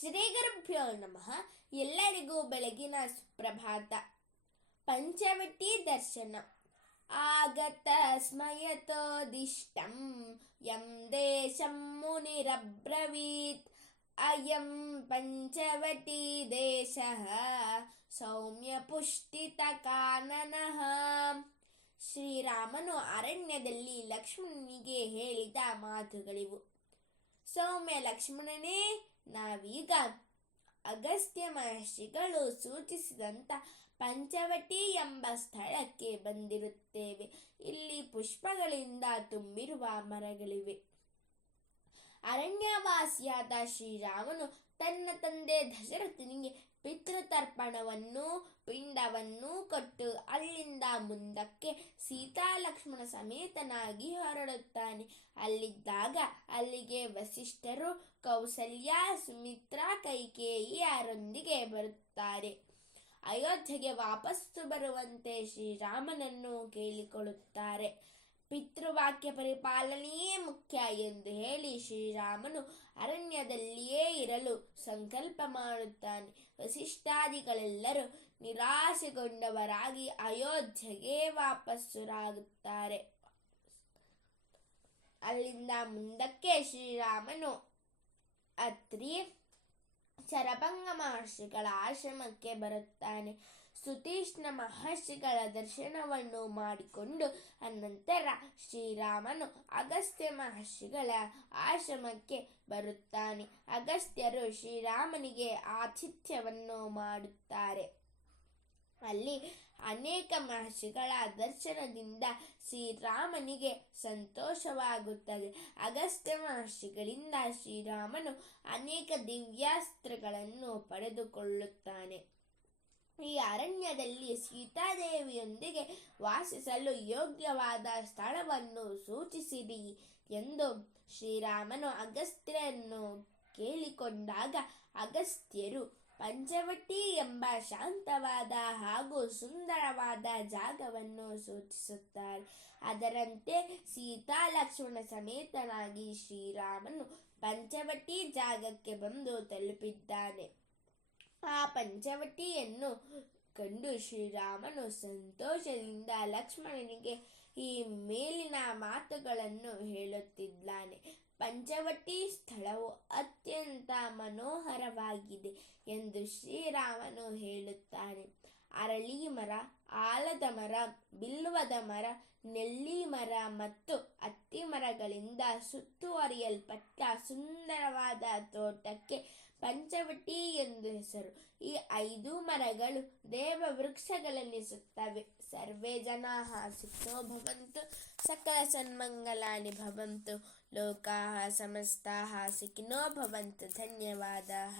ಶ್ರೀ ಗುರುಭ್ಯೋ ನಮಃ. ಎಲ್ಲರಿಗೂ ಬೆಳಗಿನ ಸುಪ್ರಭಾತ. ಪಂಚವಟಿ ದರ್ಶನ. ಆಗತ ಸ್ಮಯತೋದಿಷ್ಟಂ ಯಂ ದೇಶಂ ಮುನಿರಬ್ರವೀತ್ ಅಯಂ ಪಂಚವಟಿ ದೇಶಃ ಸೌಮ್ಯ ಪುಷ್ಟಿತ ಕಾನನಃ. ಶ್ರೀರಾಮನು ಅರಣ್ಯದಲ್ಲಿ ಲಕ್ಷ್ಮಣನಿಗೆ ಹೇಳಿದ ಮಾತುಗಳಿವು. ಸೌಮ್ಯ ಲಕ್ಷ್ಮಣನೇ, ನಾವೀಗ ಅಗಸ್ತ್ಯ ಮಹರ್ಷಿಗಳು ಸೂಚಿಸಿದಂಥ ಪಂಚವಟಿ ಎಂಬ ಸ್ಥಳಕ್ಕೆ ಬಂದಿರುತ್ತೇವೆ. ಇಲ್ಲಿ ಪುಷ್ಪಗಳಿಂದ ತುಂಬಿರುವ ಮರಗಳಿವೆ. ಅರಣ್ಯವಾಸಿಯಾದ ಶ್ರೀರಾಮನು ತನ್ನ ತಂದೆ ದಶರಥನಿಗೆ ಪಿತೃತರ್ಪಣವನ್ನು ಪಿಂಡವನ್ನು ಕೊಟ್ಟು ಅಲ್ಲಿಂದ ಮುಂದಕ್ಕೆ ಸೀತಾ ಲಕ್ಷ್ಮಣ ಸಮೇತನಾಗಿ ಹೊರಡುತ್ತಾನೆ. ಅಲ್ಲಿದ್ದಾಗ ಅಲ್ಲಿಗೆ ವಸಿಷ್ಠರು, ಕೌಸಲ್ಯ, ಸುಮಿತ್ರಾ, ಕೈಕೇಯಿಯರೊಂದಿಗೆ ಬರುತ್ತಾರೆ. ಅಯೋಧ್ಯೆಗೆ ವಾಪಸ್ಸು ಬರುವಂತೆ ಶ್ರೀರಾಮನನ್ನು ಕೇಳಿಕೊಳ್ಳುತ್ತಾರೆ. ಪಿತೃವಾಕ್ಯ ಪರಿಪಾಲನೆಯೇ ಮುಖ್ಯ ಎಂದು ಹೇಳಿ ಶ್ರೀರಾಮನು ಅರಣ್ಯದಲ್ಲಿಯೇ ಇರಲು ಸಂಕಲ್ಪ ಮಾಡುತ್ತಾನೆ. ವಸಿಷ್ಠಾದಿಗಳೆಲ್ಲರೂ ನಿರಾಶೆಗೊಂಡವರಾಗಿ ಅಯೋಧ್ಯೆಗೆ ವಾಪಸ್ಸುರಾಗುತ್ತಾರೆ. ಅಲ್ಲಿಂದ ಮುಂದಕ್ಕೆ ಶ್ರೀರಾಮನು ಅತ್ರಿ ಶರಭಂಗ ಮಹರ್ಷಿಗಳ ಆಶ್ರಮಕ್ಕೆ ಬರುತ್ತಾನೆ. ಸುತೀಕ್ಷ್ಣ ಮಹರ್ಷಿಗಳ ದರ್ಶನವನ್ನು ಮಾಡಿಕೊಂಡು ಅನಂತರ ಶ್ರೀರಾಮನು ಅಗಸ್ತ್ಯ ಮಹರ್ಷಿಗಳ ಆಶ್ರಮಕ್ಕೆ ಬರುತ್ತಾನೆ. ಅಗಸ್ತ್ಯರು ಶ್ರೀರಾಮನಿಗೆ ಆತಿಥ್ಯವನ್ನು ಮಾಡುತ್ತಾರೆ. ಅಲ್ಲಿ ಅನೇಕ ಮಹರ್ಷಿಗಳ ದರ್ಶನದಿಂದ ಶ್ರೀರಾಮನಿಗೆ ಸಂತೋಷವಾಗುತ್ತದೆ. ಅಗಸ್ತ್ಯ ಮಹರ್ಷಿಗಳಿಂದ ಶ್ರೀರಾಮನು ಅನೇಕ ದಿವ್ಯಾಸ್ತ್ರಗಳನ್ನು ಪಡೆದುಕೊಳ್ಳುತ್ತಾನೆ. ಈ ಅರಣ್ಯದಲ್ಲಿ ಸೀತಾದೇವಿಯೊಂದಿಗೆ ವಾಸಿಸಲು ಯೋಗ್ಯವಾದ ಸ್ಥಳವನ್ನು ಸೂಚಿಸಿರಿ ಎಂದು ಶ್ರೀರಾಮನು ಅಗಸ್ತ್ಯರನ್ನು ಕೇಳಿಕೊಂಡಾಗ ಅಗಸ್ತ್ಯರು ಪಂಚವಟಿ ಎಂಬ ಶಾಂತವಾದ ಹಾಗೂ ಸುಂದರವಾದ ಜಾಗವನ್ನು ಸೂಚಿಸುತ್ತಾರೆ. ಅದರಂತೆ ಸೀತಾ ಲಕ್ಷ್ಮಣ ಸಮೇತನಾಗಿ ಶ್ರೀರಾಮನು ಪಂಚವಟಿ ಜಾಗಕ್ಕೆ ಬಂದು ತಲುಪಿದ್ದಾನೆ. ಆ ಪಂಚವಟಿಯನ್ನು ಕಂಡು ಶ್ರೀರಾಮನು ಸಂತೋಷದಿಂದ ಲಕ್ಷ್ಮಣನಿಗೆ ಈ ಮೇಲಿನ ಮಾತುಗಳನ್ನು ಹೇಳುತ್ತಿದ್ದಾನೆ. ಪಂಚವಟಿ ಸ್ಥಳವು ಅತ್ಯಂತ ಮನೋಹರವಾಗಿದೆ ಎಂದು ಶ್ರೀರಾಮನು ಹೇಳುತ್ತಾನೆ. ಅರಳಿ ಮರ, ಆಲದ ಮರ, ಬಿಲ್ವದ ಮರ, ನೆಲ್ಲಿ ಮರ ಮತ್ತು ಅತ್ತಿ ಮರಗಳಿಂದ ಸುತ್ತುವರಿಯಲ್ಪಟ್ಟ ಸುಂದರವಾದ ತೋಟಕ್ಕೆ ಪಂಚವಟಿ ಎಂದು ಹೆಸರು. ಈ 5 ಮರಗಳು ದೇವ ವೃಕ್ಷಗಳೆನಿಸುತ್ತವೆ. ಸರ್ವೇ ಜನಾಃ ಸುಖಿನೋ ಭವಂತು, ಸಕಲ ಸನ್ಮಂಗಲಾನಿ ಭವಂತು, ಲೋಕಾಃ ಸಮಸ್ತಾಃ ಸುಖಿನೋ ಭವಂತು. ಧನ್ಯವಾದಾಃ.